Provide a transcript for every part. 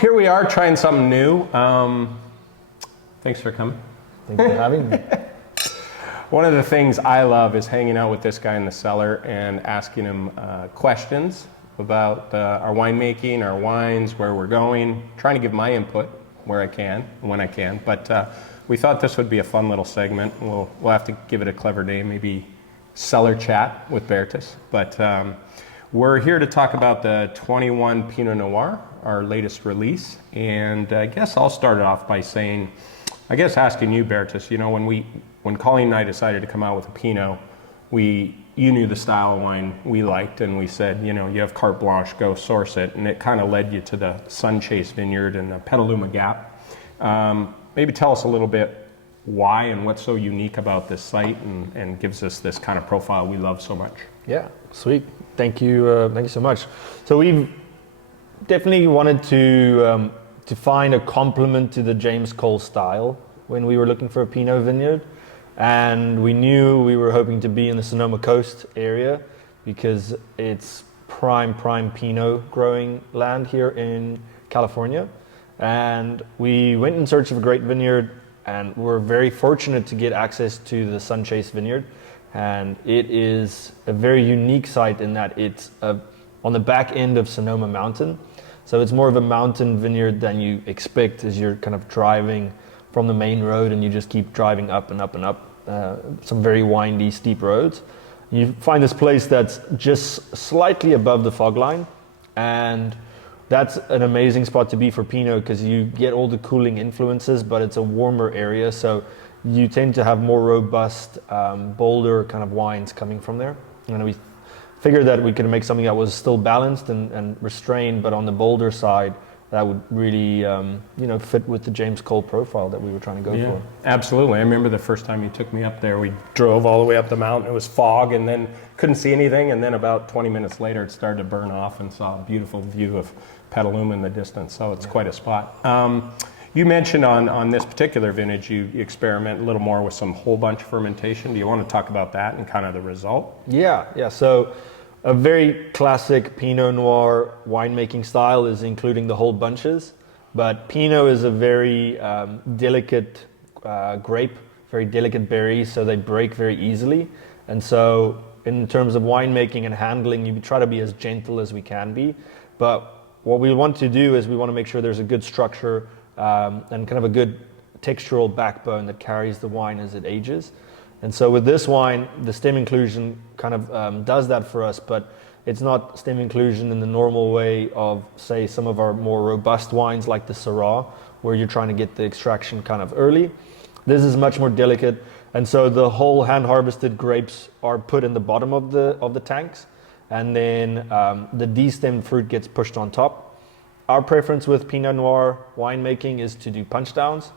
Here we are trying something new. Thanks for coming. Thanks for having me. One of the things I love is hanging out with this guy in the cellar and asking him questions about our winemaking, our wines, where we're going, trying to give my input where I can, when I can. But we thought this would be a fun little segment. We'll have to give it a clever name, maybe Cellar Chat with Bertus. But we're here to talk about the 21 Pinot Noir, our latest release. And I guess I'll start it off by saying, asking you, Bertus, you know, when Colleen and I decided to come out with a Pinot, you knew the style of wine we liked, and we said, you know, you have carte blanche, go source it. And it kind of led you to the Sun Chase Vineyard and the Petaluma Gap. Maybe tell us a little bit why and what's so unique about this site and gives us this kind of profile we love so much. Yeah, sweet. Thank you so much. So we've definitely wanted to find a complement to the James Cole style when we were looking for a Pinot vineyard. And we knew we were hoping to be in the Sonoma Coast area because it's prime Pinot growing land here in California. And we went in search of a great vineyard, and we're very fortunate to get access to the Sun Chase Vineyard. And it is a very unique site in that it's on the back end of Sonoma Mountain. So it's more of a mountain vineyard than you expect as you're kind of driving from the main road and you just keep driving up and up and up some very windy, steep roads. You find this place that's just slightly above the fog line, and that's an amazing spot to be for Pinot because you get all the cooling influences, but it's a warmer area, so you tend to have more robust, bolder kind of wines coming from there. And we figured that we could make something that was still balanced and restrained, but on the bolder side, that would really fit with the James Cole profile that we were trying to go for. Absolutely. I remember the first time you took me up there, we drove all the way up the mountain. It was fog and then couldn't see anything. And then about 20 minutes later, it started to burn off and saw a beautiful view of Petaluma in the distance. So it's quite a spot. You mentioned on this particular vintage, you experiment a little more with some whole bunch fermentation. Do you want to talk about that and kind of the result? Yeah. So a very classic Pinot Noir winemaking style is including the whole bunches, but Pinot is a very delicate grape, very delicate berry, so they break very easily. And so in terms of winemaking and handling, you try to be as gentle as we can be. But what we want to do is we want to make sure there's a good structure and kind of a good textural backbone that carries the wine as it ages. And so with this wine, the stem inclusion kind of does that for us, but it's not stem inclusion in the normal way of, say, some of our more robust wines like the Cellar, where you're trying to get the extraction kind of early. This is much more delicate, and so the whole hand-harvested grapes are put in the bottom of the tanks, and then the destemmed fruit gets pushed on top. Our preference with Pinot Noir winemaking is to do punch downs.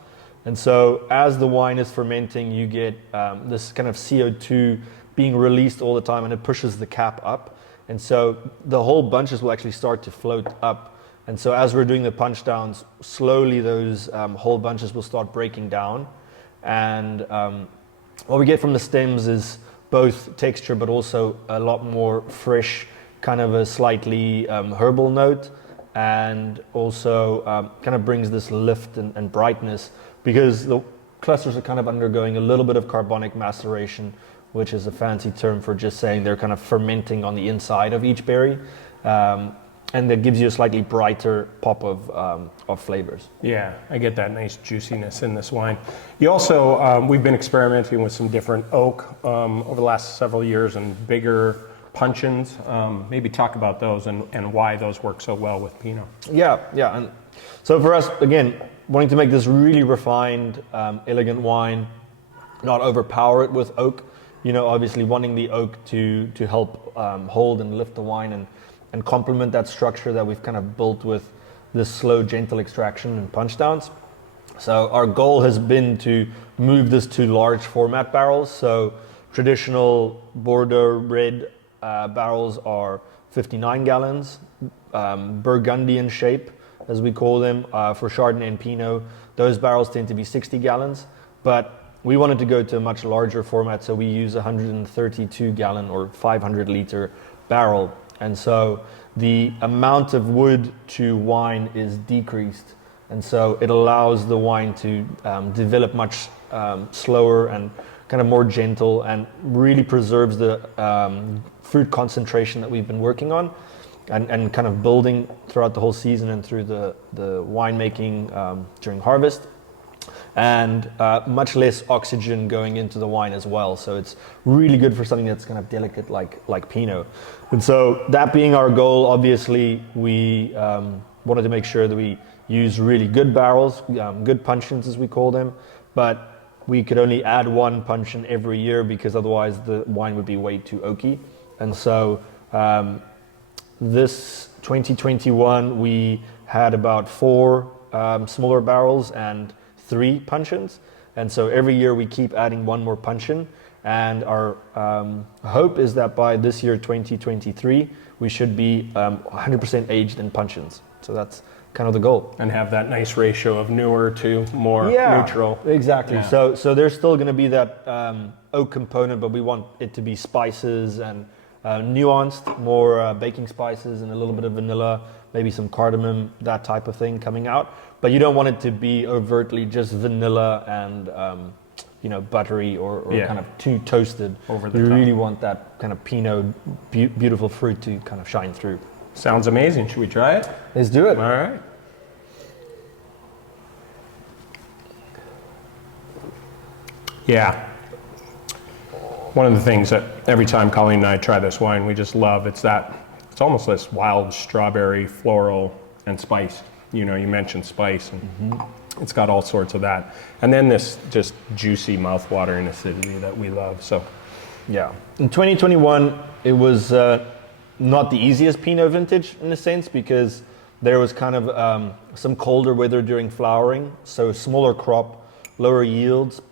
And so as the wine is fermenting, you get this kind of CO2 being released all the time, and it pushes the cap up. And so the whole bunches will actually start to float up. And so as we're doing the punch downs, slowly those whole bunches will start breaking down. And what we get from the stems is both texture, but also a lot more fresh, kind of a slightly herbal note, and also kind of brings this lift and brightness, because the clusters are kind of undergoing a little bit of carbonic maceration, which is a fancy term for just saying they're kind of fermenting on the inside of each berry. And that gives you a slightly brighter pop of flavors. Yeah, I get that nice juiciness in this wine. You also, we've been experimenting with some different oak over the last several years and bigger puncheons. Maybe talk about those and why those work so well with Pinot. Yeah. And so for us, again, wanting to make this really refined, elegant wine, not overpower it with oak. You know, obviously wanting the oak to help hold and lift the wine and complement that structure that we've kind of built with this slow, gentle extraction and punch downs. So our goal has been to move this to large format barrels. So traditional Bordeaux red barrels are 59 gallons, Burgundian shape, as we call them, for Chardonnay and Pinot. Those barrels tend to be 60 gallons, but we wanted to go to a much larger format, so we use a 132 gallon or 500 liter barrel. And so the amount of wood to wine is decreased. And so it allows the wine to develop much slower and kind of more gentle, and really preserves the fruit concentration that we've been working on and kind of building throughout the whole season and through the winemaking during harvest. And much less oxygen going into the wine as well. So it's really good for something that's kind of delicate like Pinot. And so that being our goal, obviously we wanted to make sure that we use really good barrels, good puncheons as we call them, but we could only add one puncheon every year because otherwise the wine would be way too oaky. And so this 2021 we had about 4 smaller barrels and 3 puncheons, and so every year we keep adding one more puncheon, and our hope is that by this year 2023 we should be 100% aged in puncheons. So that's kind of the goal. And have that nice ratio of newer to more neutral. Exactly. Yeah. So there's still going to be that oak component, but we want it to be spices and nuanced, more baking spices and a little bit of vanilla, maybe some cardamom, that type of thing coming out. But you don't want it to be overtly just vanilla and buttery or kind of too toasted. Over the You top. really want that kind of Pinot beautiful fruit to kind of shine through. Sounds amazing. Should we try it? Let's do it. All right. Yeah. One of the things that every time Colleen and I try this wine, we just love, it's almost this wild strawberry, floral, and spice. You mentioned spice, and it's got all sorts of that. And then this just juicy mouth-watering acidity that we love. So, yeah. In 2021, it was not the easiest Pinot vintage in a sense, because there was kind of some colder weather during flowering, so smaller crop, lower yields,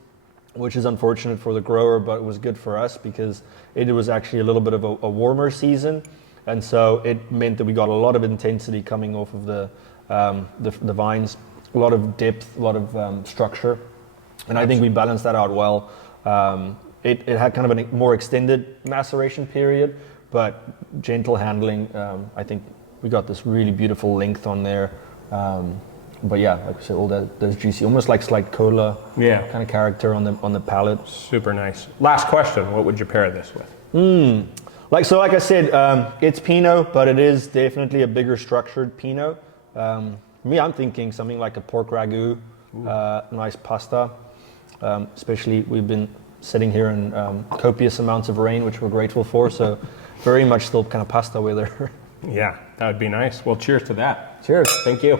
which is unfortunate for the grower, but it was good for us because it was actually a little bit of a warmer season, and so it meant that we got a lot of intensity coming off of the vines, a lot of depth, a lot of structure, and I think we balanced that out well. It had kind of a more extended maceration period, but gentle handling. I think we got this really beautiful length on there. But yeah, like I said, all those juicy, almost like slight cola kind of character on the palate. super nice. Last question, what would you pair this with? Like I said, it's Pinot, but it is definitely a bigger structured Pinot. Me, I'm thinking something like a pork ragu, nice pasta. Especially we've been sitting here in copious amounts of rain, which we're grateful for. So very much still kind of pasta weather. Yeah, that would be nice. Well, cheers to that. Cheers. Thank you.